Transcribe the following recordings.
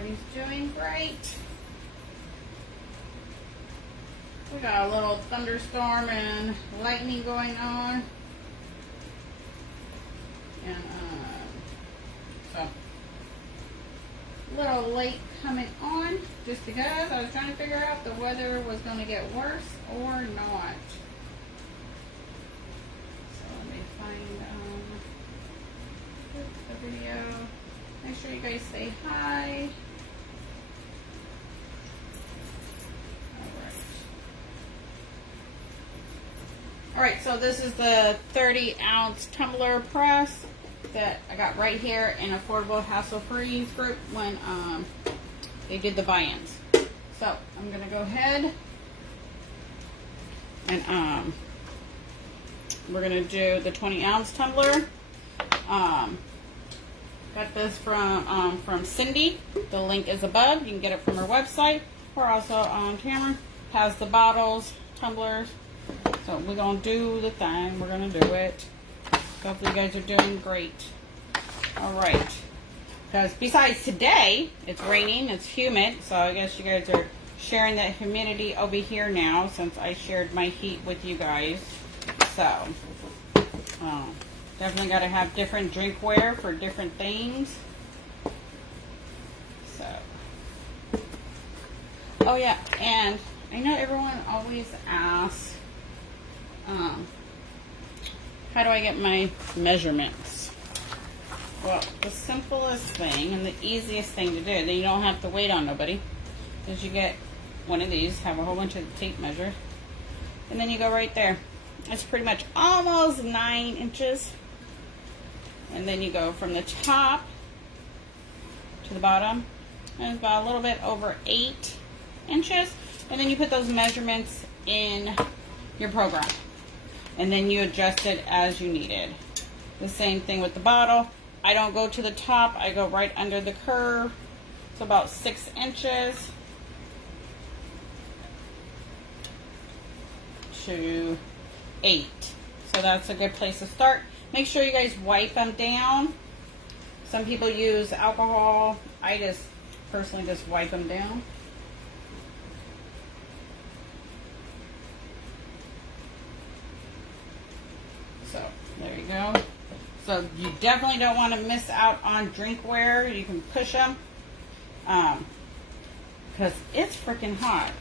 everybody's doing great. We got a little thunderstorm and lightning going on. And so a little late coming on just because I was trying to figure out if the weather was going to get worse or not. So let me find the video. Make sure you guys say hi. Alright, so this is the 30-ounce tumbler press that I got right here in Affordable Hassle-Free group when they did the buy-ins. So I'm going to go ahead and we're going to do the 20-ounce tumbler. Got this from Cindy. The link is above. You can get it from her website. Or also Cameron has the bottles, tumblers. So we're going to do the thing. We're going to do it. Hopefully you guys are doing great. Alright. Because besides today, it's raining, it's humid. So I guess you guys are sharing that humidity over here now since I shared my heat with you guys. So, definitely got to have different drinkware for different things. So. Oh yeah, and I know everyone always asks, how do I get my measurements? Well, the simplest thing and the easiest thing to do, then you don't have to wait on nobody, is you get one of these, have a whole bunch of tape measures, and then you go right there. It's pretty much almost 9 inches. And then you go from the top to the bottom, and it's about a little bit over 8 inches. And then you put those measurements in your program. And then you adjust it as you needed. The same thing with the bottle. I don't go to the top, I go right under the curve. It's about 6 inches to 8. So that's a good place to start. Make sure you guys wipe them down. Some people use alcohol. I just personally just wipe them down. So there you go. So you definitely don't want to miss out on drinkware. You can push them because it's freaking hot,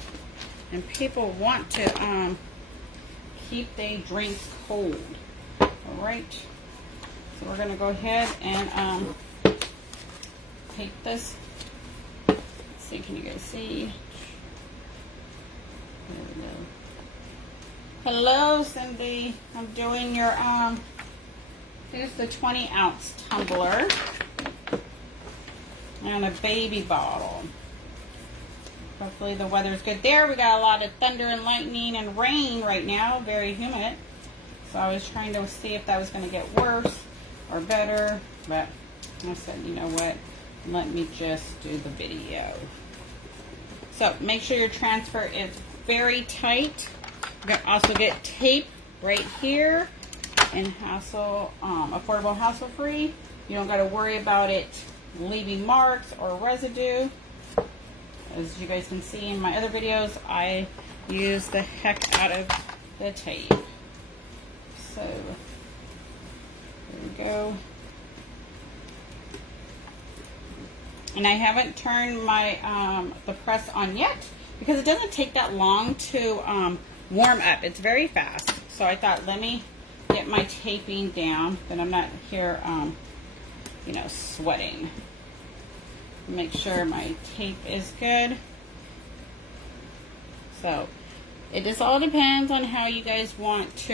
and people want to keep their drinks cold. All right. So we're going to go ahead and take this. Let's see, can you guys see? There we go. Hello, Cindy. I'm doing your here's the 20-ounce tumbler and a baby bottle. Hopefully the weather's good there. We got a lot of thunder and lightning and rain right now. Very humid. So I was trying to see if that was going to get worse or better. But I said, you know what? Let me just do the video. So make sure your transfer is very tight. You can also get tape right here and affordable hassle-free. You don't got to worry about it leaving marks or residue. As you guys can see in my other videos, I use the heck out of the tape. So there we go. And I haven't turned my the press on yet because it doesn't take that long to warm up. It's very fast. So I thought, let me get my taping down, but I'm not here, you know, sweating. Make sure my tape is good. So it just all depends on how you guys want to,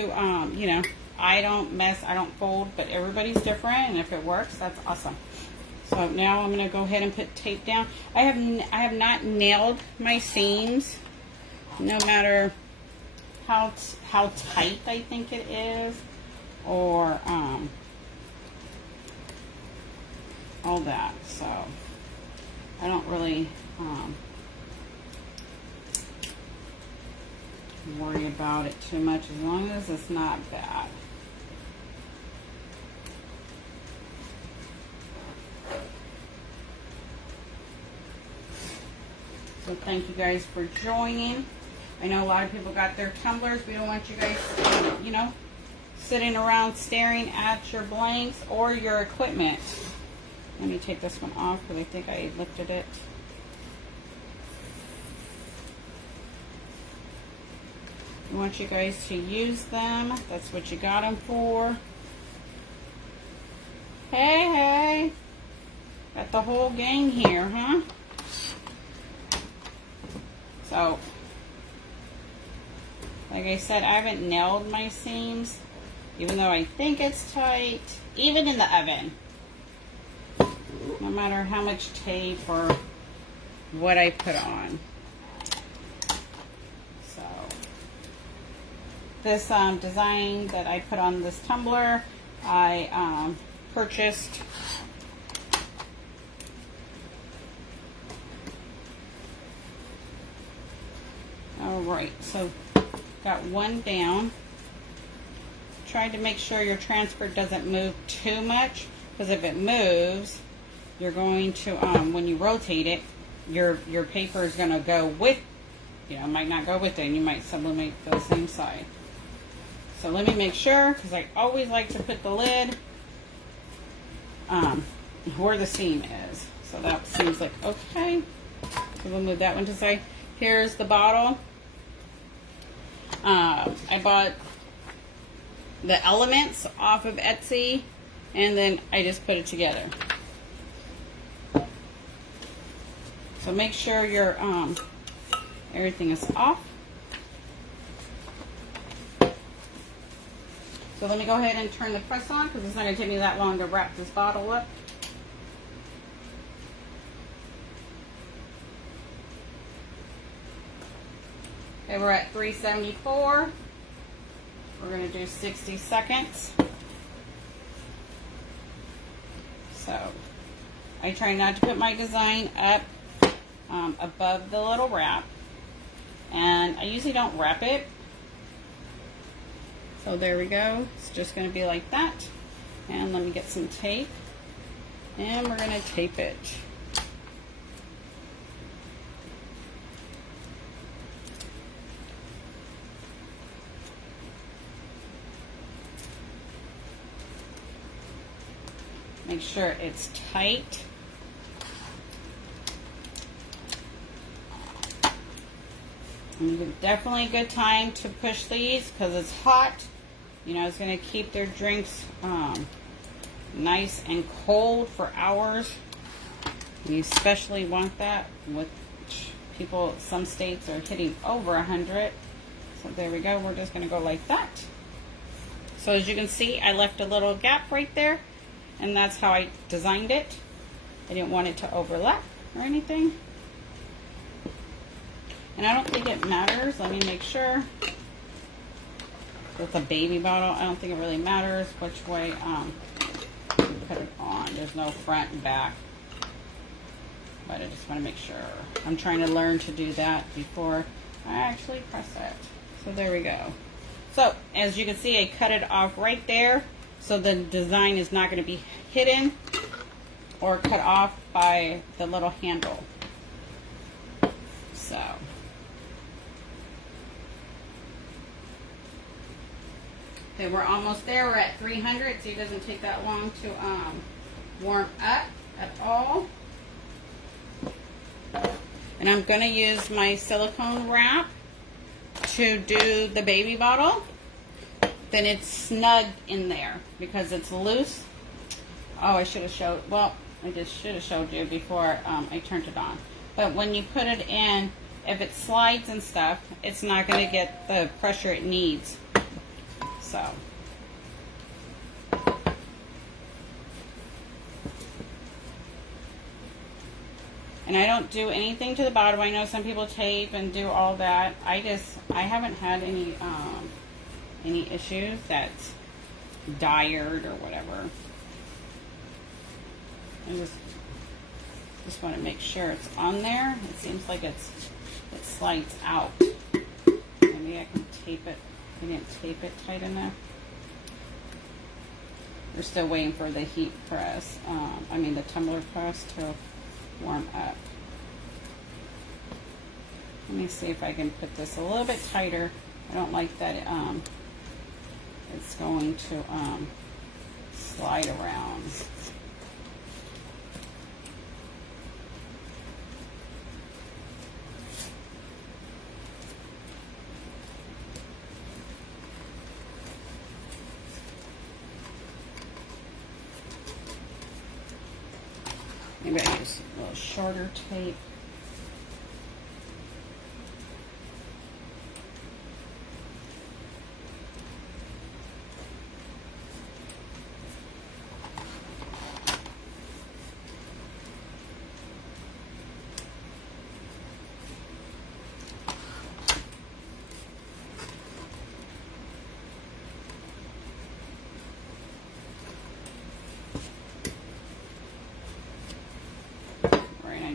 you know, I don't mess, I don't fold, but everybody's different, and if it works, that's awesome. So now I'm going to go ahead and put tape down. I have not nailed my seams, no matter how tight I think it is, or all that. So I don't really worry about it too much, as long as it's not bad. So thank you guys for joining. I know a lot of people got their tumblers. We don't want you guys, you know, sitting around staring at your blanks or your equipment. Let me take this one off because I think I lifted it. We want you guys to use them. That's what you got them for. Hey, hey. Got the whole gang here, huh? So, like I said, I haven't nailed my seams, even though I think it's tight, even in the oven. No matter how much tape or what I put on. So, this design that I put on this tumbler, I purchased Alright, so got one down. Try to make sure your transfer doesn't move too much, because if it moves, you're going to, when you rotate it, your paper is going to go with, you know, might not go with it, and you might sublimate the same side. So let me make sure, because I always like to put the lid where the seam is. So that seems like okay. So we'll move that one to the side. Here's the bottle. I bought the elements off of Etsy, and then I just put it together. So make sure your everything is off. So let me go ahead and turn the press on, because it's not going to take me that long to wrap this bottle up. Okay, we're at 374. We're going to do 60 seconds. So I try not to put my design up above the little wrap. And I usually don't wrap it. So there we go. It's just going to be like that. And let me get some tape. And we're going to tape it. Make sure it's tight. And definitely a good time to push these because it's hot. You know, it's going to keep their drinks nice and cold for hours. You especially want that with people, some states are hitting over 100. So there we go. We're just going to go like that. So as you can see, I left a little gap right there. And that's how I designed it. I didn't want it to overlap or anything. And I don't think it matters. Let me make sure. With a baby bottle, I don't think it really matters which way you put it on. There's no front and back. But I just want to make sure. I'm trying to learn to do that before I actually press it. So there we go. So as you can see, I cut it off right there. So the design is not going to be hidden or cut off by the little handle. So. Okay, we're almost there. We're at 300, so it doesn't take that long to warm up at all. And I'm going to use my silicone wrap to do the baby bottle. Then it's snug in there because it's loose. Oh, I should have showed, well, I just should have showed you before I turned it on. But when you put it in, if it slides and stuff, it's not going to get the pressure it needs. So. And I don't do anything to the bottom. I know some people tape and do all that. I haven't had any issues that's dired or whatever. I just want to make sure it's on there. It seems like it slides out. Maybe I can tape it. I didn't tape it tight enough. We're still waiting for the heat press. The tumbler press to warm up. Let me see if I can put this a little bit tighter. I don't like that it's going to slide around. Maybe I use a little shorter tape.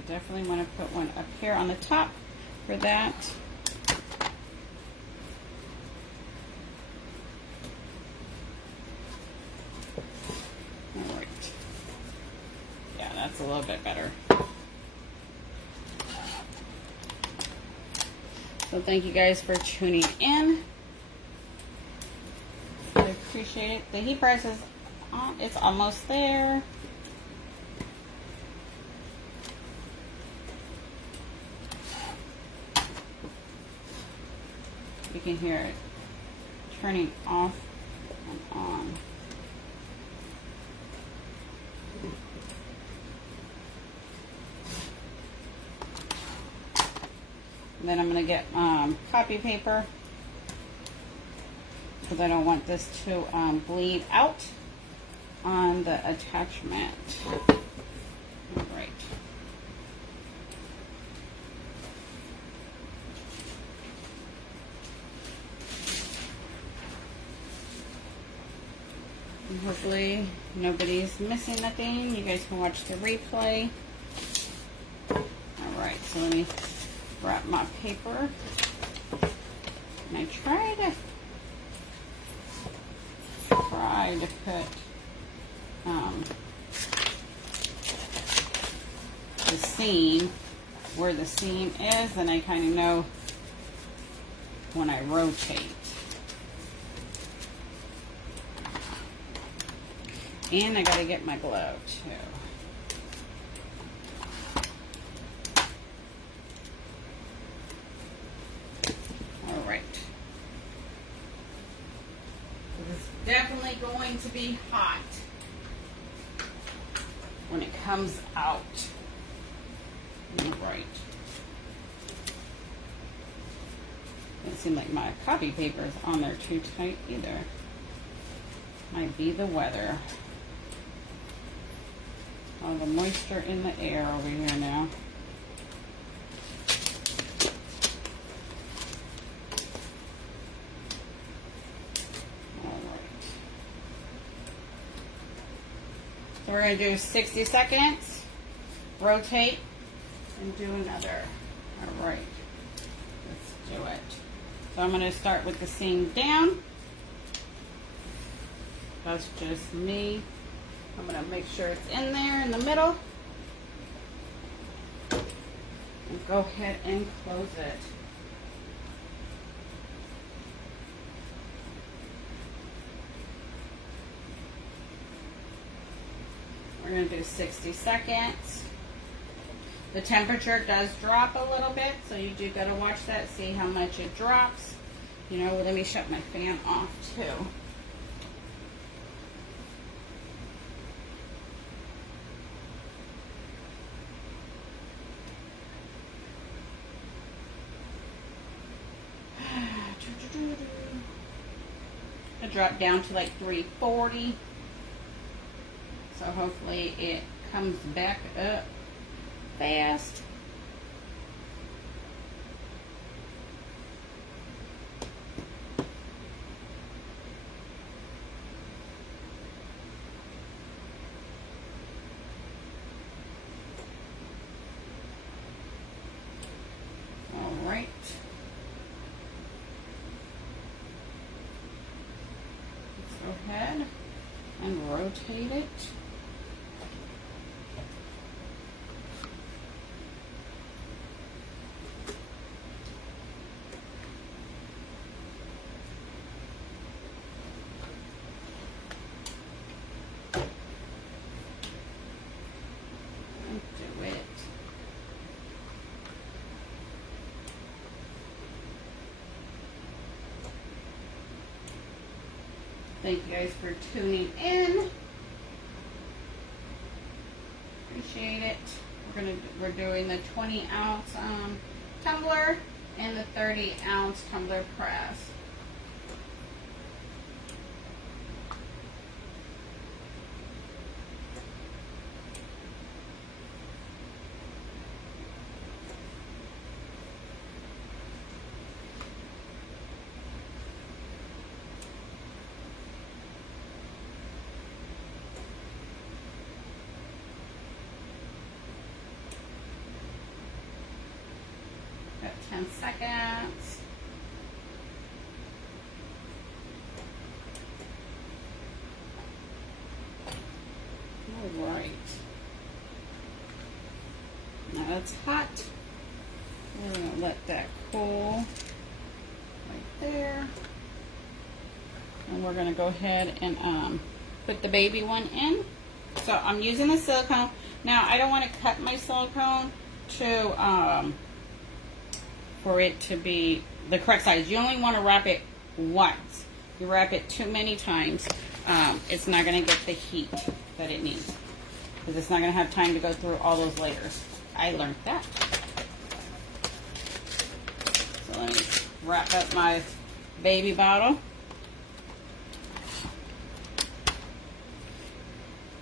Definitely want to put one up here on the top for that. All right. Yeah, that's a little bit better. So thank you guys for tuning in. I appreciate it. The heat press is on. It's almost there. You can hear it turning off and on. And then I'm going to get copy paper because I don't want this to bleed out on the attachment. All right. Hopefully nobody's missing nothing. You guys can watch the replay. Alright, so let me wrap my paper. And I try to put the seam where the seam is, and I kind of know when I rotate. And I gotta get my glove too. All right. It's definitely going to be hot when it comes out. All right. Doesn't seem like my copy paper is on there too tight either. Might be the weather. All the moisture in the air over here now. All right. So we're going to do 60 seconds, rotate, and do another. All right. Let's do it. So I'm going to start with the seam down. That's just me. I'm going to make sure it's in there in the middle. And go ahead and close it. We're going to do 60 seconds. The temperature does drop a little bit, so you do got to watch that, see how much it drops. You know, let me shut my fan off too. It dropped down to like 340. So hopefully it comes back up fast. All right. Let's go ahead and rotate it. Thank you guys for tuning in. Appreciate it. We're doing the 20-ounce tumbler and the 30-ounce tumbler press. Got 10 seconds. All right. Now that's hot. We're going to let that cool right there. And we're going to go ahead and put the baby one in. So I'm using the silicone. Now I don't want to cut my silicone to for it to be the correct size. You only want to wrap it once. You wrap it too many times, it's not going to get the heat that it needs, because it's not going to have time to go through all those layers. I learned that. So let me wrap up my baby bottle.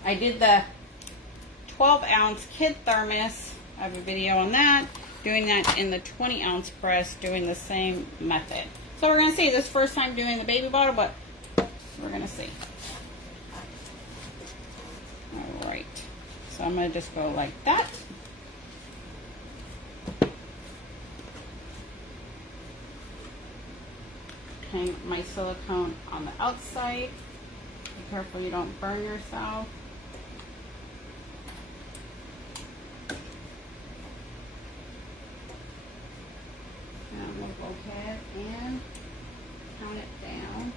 I did the 12-ounce kid thermos. I have a video on that. Doing that in the 20-ounce press, doing the same method. So we're going to see this first time doing the baby bottle, but we're going to see. All right. So I'm going to just go like that. Hang my silicone on the outside. Be careful you don't burn yourself. And we'll go ahead and count it down.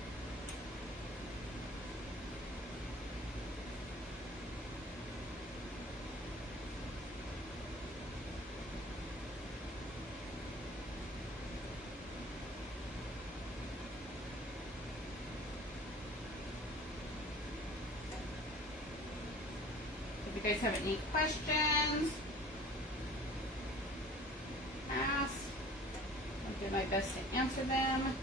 If you guys have any questions, ask. I'll do my best to answer them.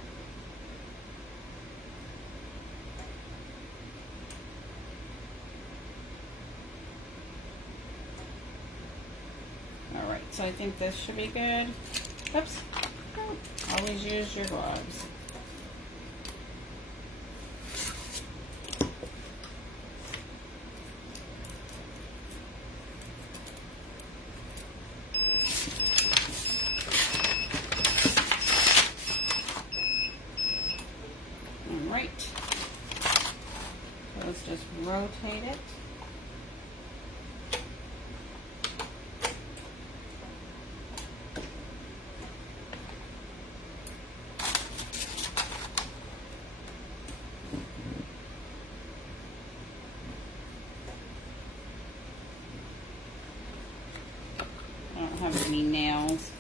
All right, so I think this should be good. Oops. Always use your gloves. So let's just rotate it. I don't have any nails.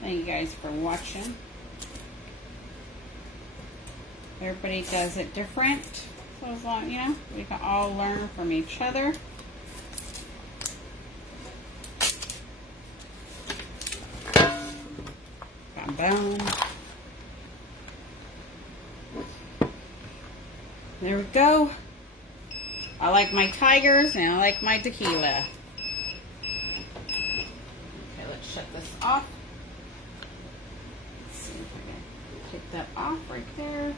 Thank you guys for watching. Everybody does it different. So as long, you know, we can all learn from each other. Boom, boom. There we go. I like my tigers and I like my tequila. Okay, let's shut this off. Let's see if I can take that off right there.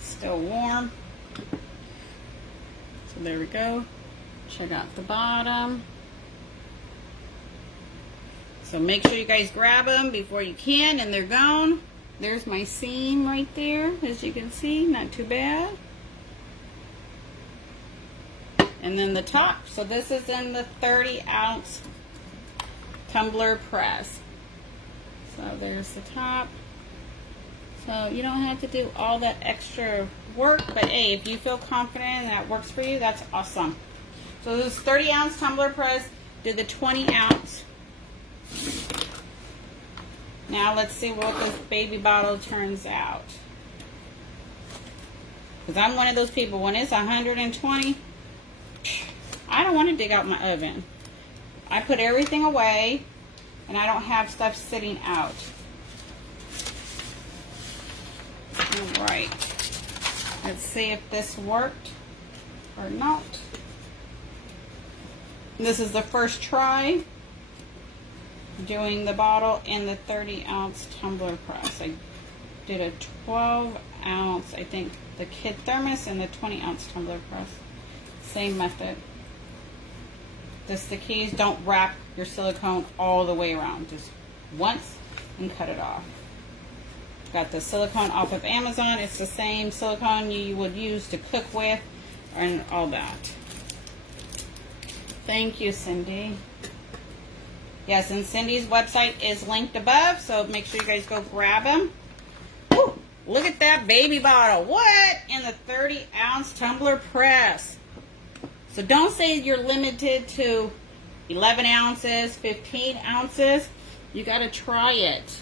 Still warm. So there we go. Check out the bottom. So So make sure you guys grab them before you can, and they're gone. There's my seam right there, as you can see, not too bad. And then the top. So this is in the 30-ounce tumbler press. So there's the top. So you don't have to do all that extra work, but hey, if you feel confident and that works for you, that's awesome. So this 30-ounce tumbler press did the 20-ounce. Now let's see what this baby bottle turns out. Because I'm one of those people, when it's 120, I don't want to dig out my oven. I put everything away, and I don't have stuff sitting out. Alright. Let's see if this worked or not. This is the first try doing the bottle in the 30-ounce tumbler press. I did a 12-ounce, I think, the kid thermos and the 20-ounce tumbler press. Same method. Just the keys, don't wrap your silicone all the way around. Just once and cut it off. Got the silicone off of Amazon. It's the same silicone you would use to cook with and all that. Thank you, Cindy. Yes, and Cindy's website is linked above, so make sure you guys go grab them. Woo, look at that baby bottle. What? In the 30-ounce tumbler press. So don't say you're limited to 11 ounces, 15 ounces. You got to try it.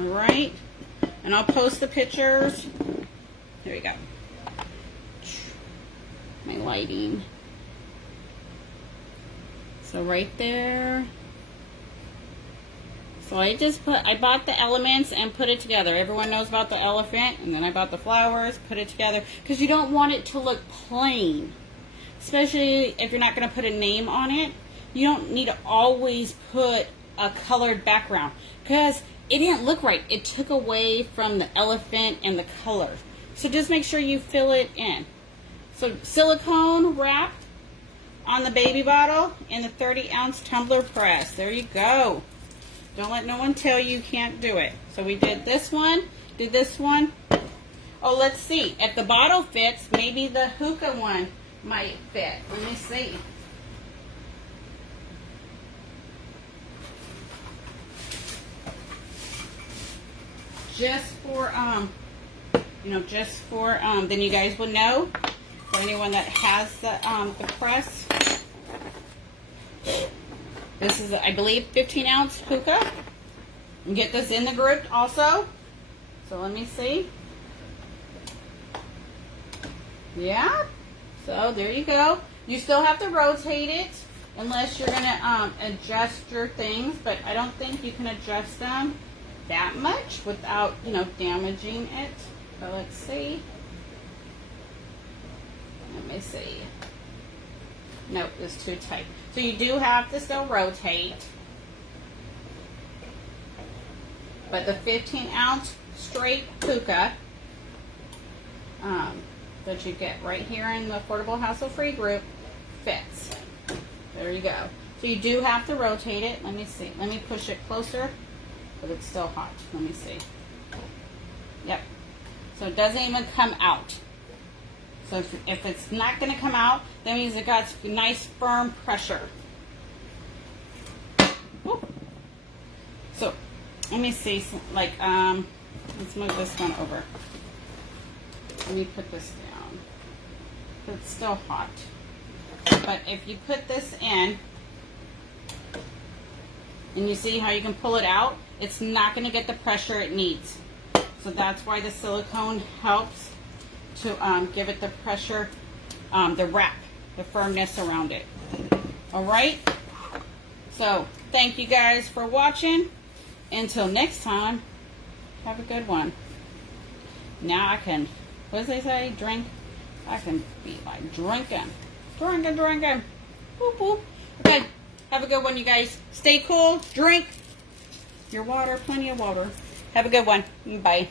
All right? And I'll post the pictures. There you go. My lighting. So right there. So I bought the elements and put it together. Everyone knows about the elephant, and then I bought the flowers, put it together, because you don't want it to look plain. Especially if you're not going to put a name on it. You don't need to always put a colored background, because it didn't look right. It took away from the elephant and the color. So just make sure you fill it in. So silicone wrapped on the baby bottle in the 30-ounce tumbler press. There you go. Don't let no one tell you can't do it. So we did this one, did this one. Oh, let's see. If the bottle fits, maybe the hookah one might fit. Let me see. Just for, then you guys will know. For anyone that has the press. This is, I believe, 15-ounce hookah. You get this in the group also. So let me see. Yeah. So there you go. You still have to rotate it unless you're going to adjust your things. But I don't think you can adjust them that much without, damaging it. So let's see. Let me see. Nope, it's too tight. So you do have to still rotate. But the 15-ounce straight hookah that you get right here in the Affordable Hassle Free group fits. There you go. So you do have to rotate it. Let me see. Let me push it closer, but it's still hot. Let me see. Yep. So it doesn't even come out. So if it's not going to come out, that means it got nice firm pressure. Woo. So let me see, let's move this one over. Let me put this down. It's still hot. But if you put this in, and you see how you can pull it out, it's not going to get the pressure it needs. So that's why the silicone helps to give it the pressure, the wrap, the firmness around it. All right? So thank you guys for watching. Until next time, have a good one. Now I can, what does they say? Drink? I can be like drinking. Drinking. Whoop, whoop. Okay, have a good one, you guys. Stay cool. Drink your water, plenty of water. Have a good one. Bye.